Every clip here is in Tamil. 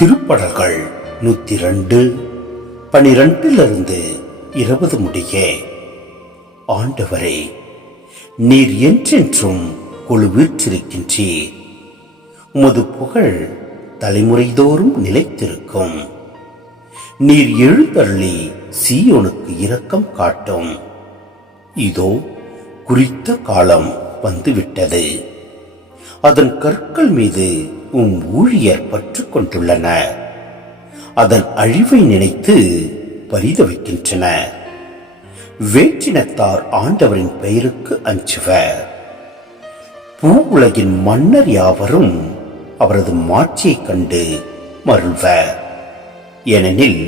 திருப்படல்கள் 102 12-20 முடிய. ஆண்டவரே, நீர் என்றென்றும் கொலுவீற்றிருக்கின்றீர். உமது புகழ் தலைமுறைதோறும் நிலைத்திருக்கும். நீர் எழுந்தருளி சீயோனுக்கு இரக்கம் காட்டும். இதோ குறித்த காலம் வந்துவிட்டது. அதன் கற்கள் மீது ஊழியர் பற்று கொண்டுள்ளனர். அதன் அழிவை நினைத்து பரிதவிக்கின்றனர். வேற்றினத்தார் ஆண்டவரின் பெயருக்கு அஞ்சுவர். பூ உலகின் மன்னர் யாவரும் அவரது மாட்சியைக் கண்டு மருள்வர். ஏனெனில்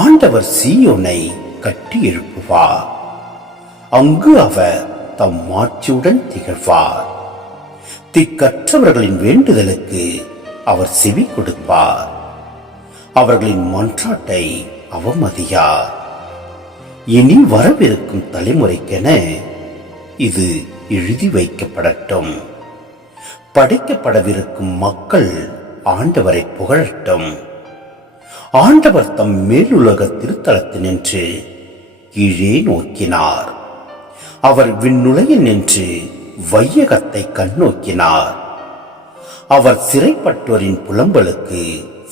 ஆண்டவர் சீயோனை கட்டி எழுப்புவார். அங்கு அவர் தம் மாட்சியுடன் திகழ்வார். திக்கற்றவர்களின் வேண்டுதலுக்கு அவர் செவி கொடுப்பார். அவர்களின் மன்றாட்டை அவமதியார். இனி வரவிருக்கும் தலைமுறைக்கென இது எழுதி வைக்கப்படட்டும். படைக்கப்படவிருக்கும் மக்கள் ஆண்டவரை புகழட்டும். ஆண்டவர் தம் மேலுலக திருத்தலத்தினின்று கீழே நோக்கினார். அவர் விண்ணுலகில் நின்று வையகத்தை கண்ணோக்கினார். அவர் சிறைப்பட்டோரின் புலம்பலுக்கு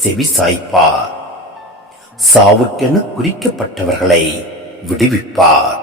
செவி சாய்ப்பார். சாவுக்கென குறிக்கப்பட்டவர்களை விடுவிப்பார்.